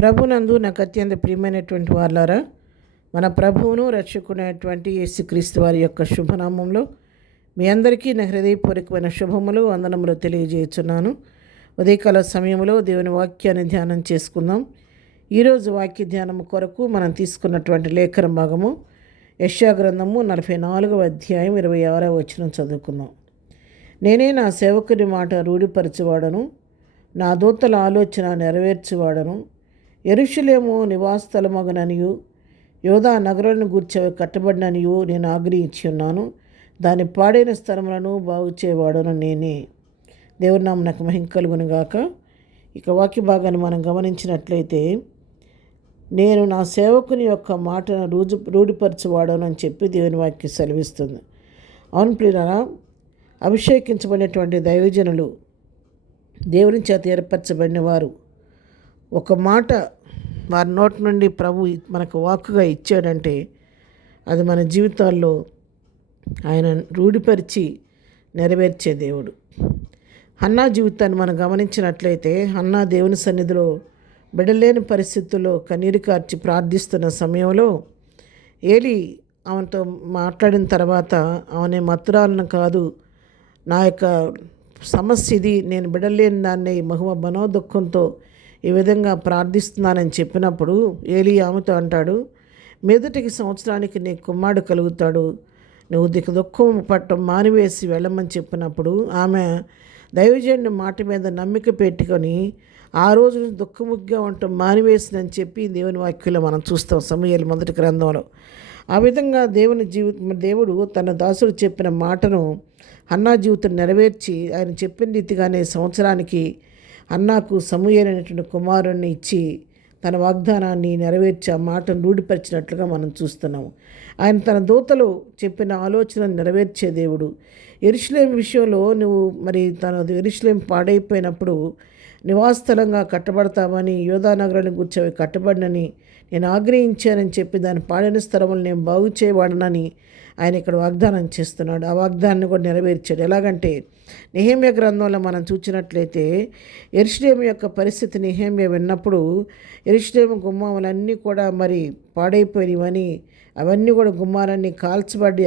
ప్రభునందు నాకు అత్యంత ప్రియమైనటువంటి వాళ్ళారా, మన ప్రభువును రక్షకునేటువంటి యేసుక్రీస్తు వారి యొక్క శుభనామంలో మీ అందరికీ నా హృదయపూర్వకమైన శుభములు వందనములు తెలియజేస్తున్నాను. ఉదయకాల సమయంలో దేవుని వాక్యాన్ని ధ్యానం చేసుకుందాం. ఈరోజు వాక్య ధ్యానం కొరకు మనం తీసుకున్నటువంటి లేఖన భాగము యెషయా గ్రంథము 44వ అధ్యాయం 26వ వచనం చదువుకుందాం. నేనే నా సేవకుని మాట రూఢిపరచువాడను, నా దూతల ఆలోచన నెరవేర్చువాడను. యెరూషలేము నివాసస్థలమగుననియు యోధా నగరాలను గూర్చవి కట్టబడిననియు నేను ఆగ్రహించి ఉన్నాను. దాని పాడైన స్థలములను బాగు చేయవాడను నేనే. దేవుని నామమునకు మహిమ కలుగును గాక. ఇక వాక్య భాగాన్ని మనం గమనించినట్లయితే, నేను నా సేవకుని యొక్క మాటను రూఢిపరచువాడను అని చెప్పి దేవుని వాక్యం సెలవిస్తుంది. అవును ప్రియులారా, అభిషేకించబడినటువంటి దైవజనులు, దేవుని చేత ఏర్పరచబడిన వారు, ఒక మాట వారి నోటి నుండి ప్రభు మనకు వాక్కుగా ఇచ్చాడంటే అది మన జీవితాల్లో ఆయన రూఢిపరిచి నెరవేర్చే దేవుడు. హన్నా జీవితాన్ని మనం గమనించినట్లయితే, హన్నా దేవుని సన్నిధిలో బిడలేని పరిస్థితుల్లో కన్నీరు కార్చి ప్రార్థిస్తున్న సమయంలో ఏలీ ఆమెతో మాట్లాడిన తర్వాత, ఆమె మత్తురాలను కాదు, నా యొక్క సమస్య ఇది, నేను బిడలేని దాన్ని మనోదుఃఖంతో ఈ విధంగా ప్రార్థిస్తున్నానని చెప్పినప్పుడు ఏలీ ఆమెతో అంటాడు, మీదటికి సంవత్సరానికి నీ కుమారుడు కలుగుతాడు, నువ్వు దుఃఖం పట్టం మానివేసి వెళ్ళమని చెప్పినప్పుడు ఆమె దైవజనుడి మాట మీద నమ్మిక పెట్టుకొని ఆ రోజు దుఃఖముగ్గా ఉండటం మానివేసిందని చెప్పి దేవుని వాక్యంలో మనం చూస్తాం సమూయేలు మొదటి గ్రంథంలో. ఆ విధంగా దేవుడు తన దాసుడు చెప్పిన మాటను హన్నా జీవితం నెరవేర్చి ఆయన చెప్పిన రీతిగానే సంవత్సరానికి హన్నాకు సమూయేలు అనేటువంటి కుమారుణ్ణి ఇచ్చి తన వాగ్దానాన్ని నెరవేర్చి ఆ మాటను రూఢిపరిచినట్లుగా మనం చూస్తున్నాము. ఆయన తన దూతలు చెప్పిన ఆలోచనను నెరవేర్చే దేవుడు. యెరూషలేము విషయంలో నువ్వు యెరూషలేము పాడైపోయినప్పుడు నివాసస్థలంగా కట్టబడతామని, యోధా నగరాన్ని కూర్చోవి కట్టబడినని నేను ఆగ్రహించానని చెప్పి దాని పాడైన స్థలములు నేను బాగు చేయవాడనని ఆయన ఇక్కడ వాగ్దానం చేస్తున్నాడు. ఆ వాగ్దానాన్ని కూడా నెరవేర్చాడు. ఎలాగంటే నెహెమ్యా గ్రంథంలో మనం చూసినట్లయితే యెరూషలేము యొక్క పరిస్థితి నెహెమ్యా విన్నప్పుడు, యెరూషలేము గుమ్మాలన్నీ కూడా పాడైపోయినవని, అవన్నీ కూడా గుమ్మాలన్నీ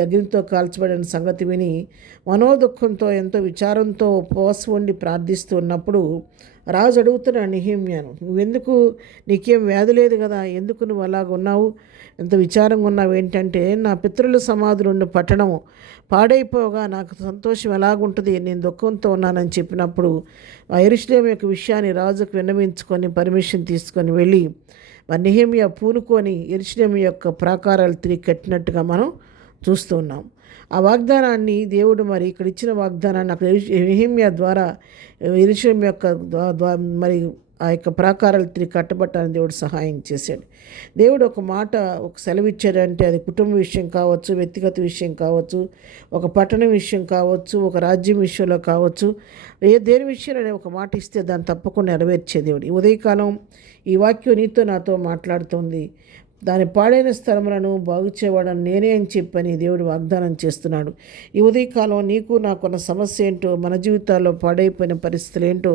అగ్నితో కాల్చబడిన సంగతి విని మనోదుఃఖంతో ఎంతో విచారంతో ఉపవాసం ఉండి ప్రార్థిస్తూ ఉన్నప్పుడు రాజు అడుగుతున్నాడు నెహెమ్యాను, నువ్వెందుకు, నీకేం వ్యాధి లేదు కదా, ఎందుకు నువ్వు అలాగ ఉన్నావు, ఎంత విచారంగా ఉన్నావు ఏంటంటే, నా పితరుల సమాధులు ఉండే పట్టణము పాడైపోగా నాకు సంతోషం ఎలాగుంటుంది, నేను దుఃఖంతో ఉన్నానని చెప్పినప్పుడు ఆ యెరూషలేము యొక్క విషయాన్ని రాజుకు విన్నవించుకొని పర్మిషన్ తీసుకొని వెళ్ళి నెహెమ్యా పూనుకొని యెరూషలేము యొక్క ప్రాకారాలు తిరిగి కట్టినట్టుగా మనం చూస్తూ ఉన్నాం. ఆ వాగ్దానాన్ని దేవుడు ఇక్కడ ఇచ్చిన వాగ్దానాన్ని అక్కడ నెహెమ్యా ద్వారా యెరూషలేము యొక్క ఆ యొక్క ప్రాకారాలు తిరిగి కట్టబట్టాలని దేవుడు సహాయం చేశాడు. దేవుడు ఒక మాట, ఒక సెలవు ఇచ్చాడంటే అది కుటుంబ విషయం కావచ్చు, వ్యక్తిగత విషయం కావచ్చు, ఒక పట్టణం విషయం కావచ్చు, ఒక రాజ్యం విషయంలో కావచ్చు, దేని విషయంలో ఒక మాట ఇస్తే దాన్ని తప్పకుండా నెరవేర్చే దేవుడు. ఈ ఉదయకాలం ఈ వాక్యం నీతో నాతో మాట్లాడుతోంది. దాని పాడైన స్థలములను బాగు చేయవాడని నేనే అని చెప్పని దేవుడు వాగ్దానం చేస్తున్నాడు. ఈ ఉదయకాలం నీకు నాకున్న సమస్య ఏంటో, మన జీవితాల్లో పాడైపోయిన పరిస్థితులు ఏంటో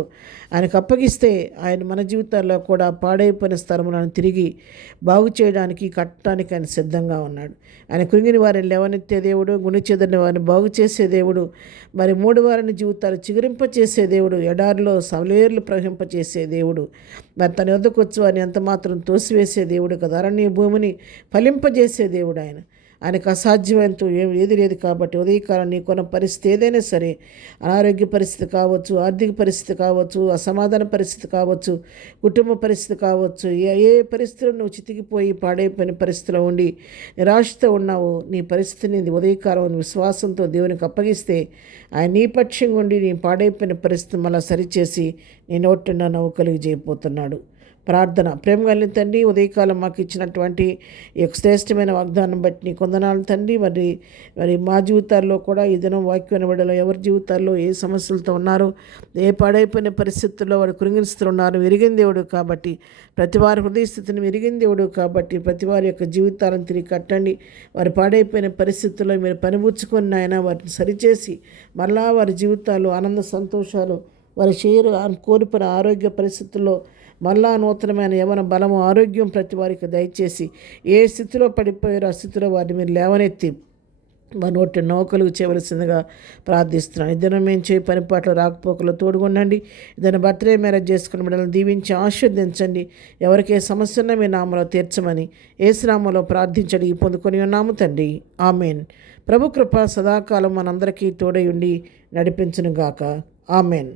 ఆయనకు అప్పగిస్తే ఆయన మన జీవితాల్లో కూడా పాడైపోయిన స్థలములను తిరిగి బాగు చేయడానికి, కట్టడానికి ఆయన సిద్ధంగా ఉన్నాడు. ఆయన కృంగిని వారిని లేవనెత్తే దేవుడు, గుణి చెదరిన వారిని బాగు చేసే దేవుడు, మూడు వారిని జీవితాలు చిగురింపచేసే దేవుడు, ఎడారిలో సవలేర్లు ప్రవహింపచేసే దేవుడు, తన వద్దకు వచ్చి వారిని ఎంత మాత్రం తోసివేసే దేవుడు కదా, అరణ్య భూమిని ఫలింపజేసే దేవుడు. ఆయనకు అసాధ్యమైనంతో ఏది లేదు. కాబట్టి ఉదయకాలం నీకున్న పరిస్థితి ఏదైనా సరే, అనారోగ్య పరిస్థితి కావచ్చు, ఆర్థిక పరిస్థితి కావచ్చు, అసమాధాన పరిస్థితి కావచ్చు, కుటుంబ పరిస్థితి కావచ్చు, ఏ పరిస్థితిలో నువ్వు చితికిపోయి పాడైపోయిన పరిస్థితిలో ఉండి నిరాశతో ఉన్నావు, నీ పరిస్థితిని ఉదయకాలం విశ్వాసంతో దేవునికి అప్పగిస్తే ఆయన నీ పక్షంగా ఉండి నీ పాడైపోయిన పరిస్థితి మళ్ళీ సరిచేసి నీ నోటి నవ్వు కలిగజేయబోతున్నాడు. ప్రార్థన. ప్రేమ కలిగిన తండ్రి, ఉదయకాలం మాకు ఇచ్చినటువంటి ఈ యొక్క శ్రేష్టమైన వాగ్దానం బట్టి నీ కొందనాలు తండ్రి. మా జీవితాల్లో కూడా ఈ దినం వాక్యం వినబడలో ఎవరి జీవితాల్లో ఏ సమస్యలతో ఉన్నారో, ఏ పాడైపోయిన పరిస్థితుల్లో వారు కృంగిస్తున్నారు ఎరిగిన దేవుడు కాబట్టి, ప్రతి వారి హృదయ స్థితిని ఎరిగిన దేవుడు కాబట్టి, ప్రతి వారి యొక్క జీవితాలను తిరిగి కట్టండి. వారి పాడైపోయిన పరిస్థితుల్లో మీరు పనిపుచ్చుకొని ఆయన వాటిని సరిచేసి మరలా వారి జీవితాల్లో ఆనంద సంతోషాలు, వారి కోల్పోయిన ఆరోగ్య పరిస్థితుల్లో మళ్ళా నూతనమైన యవన బలము ఆరోగ్యం ప్రతి వారికి దయచేసి ఏ స్థితిలో పడిపోయారో ఆ స్థితిలో వారిని మీరు లేవనెత్తి మా నోటి నౌకలు చేయవలసిందిగా ప్రార్థిస్తున్నాను. ఇద్దరు మేము చేయి పనిపాట్లు రాకపోకలు తోడుగుండండి. ఇద్దరు బర్త్డే మ్యారేజ్ చేసుకుని బిడ్డలను దీవించి ఆశీర్వదించండి. ఎవరికే సమస్య ఉన్నా మీ నామలో తీర్చమని యేసునామములో ప్రార్థించడి పొందుకొని ఉన్నాము తండ్రి. ఆమెన్. ప్రభు కృప సదాకాలం మనందరికీ తోడై ఉండి నడిపించునుగాక. ఆమెన్.